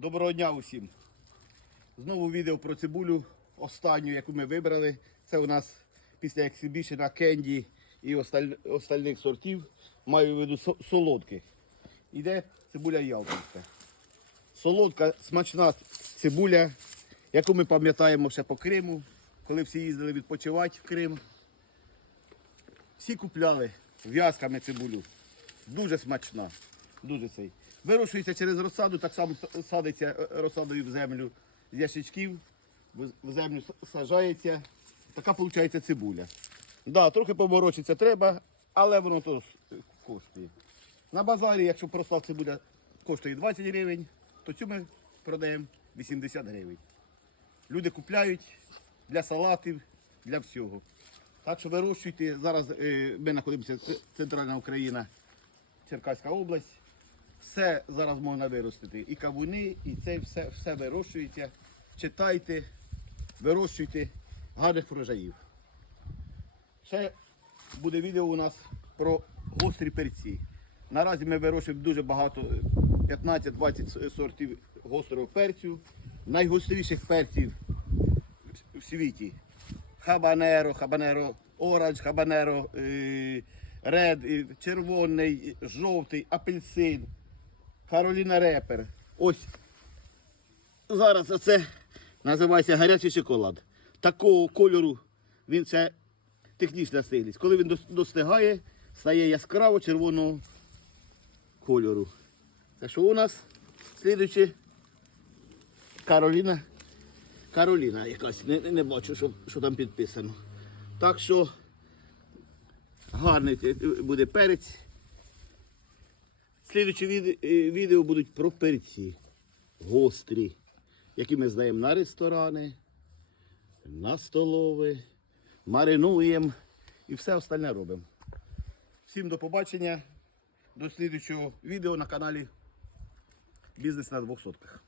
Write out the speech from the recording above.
Доброго дня усім. Знову відео про цибулю, останню, яку ми вибрали. Це у нас після ексибішена кенді і осталь- остальних сортів. Маю в виду со- солодких. Іде цибуля ялтинська. Солодка, смачна цибуля, яку ми пам'ятаємо ще по Криму, коли всі їздили відпочивати в Крим. Всі купляли в'язками цибулю. Дуже смачна. Дуже цей. Вирощується через розсаду, так само садиться е, розсадою в землю з ящичків, в землю с- саджається. Така виходить цибуля. Да, трохи поморочитися треба, але воно теж е, коштує. На базарі, якщо проста цибуля коштує 20 гривень, то цю ми продаємо 80 гривень. Люди купляють для салатів, для всього. Так що вирощуйте. Зараз е, ми знаходимося центральна Україна, Черкаська область. Все зараз можна виростити. І кавуни, і це все, все вирощується. Читайте, вирощуйте гарних врожаїв. Ще буде відео у нас про гострі перці. Наразі ми вирощуємо дуже багато, е, 15-20 сортів гострого перцю. Найгостріших перців в- світі. Хабанеро, хабанеро оранж, хабанеро е, ред, е, червоний, жовтий, апельсин, Кароліна Репер. Ось зараз оце називається гарячий шоколад. Такого кольору він це технічна стиглість. Коли він достигає, стає яскраво червоного кольору. Це що у нас? Слідуючи Кароліна. Кароліна якась. Не, не бачу, що, що там підписано. Так що гарний буде перець. Слідуючі відео будуть про перці. Гострі, які ми знаємо на ресторани, на столови, маринуємо і все остальне робимо. Всім до побачення. До слідуючого відео на каналі Бізнес на двох сотках.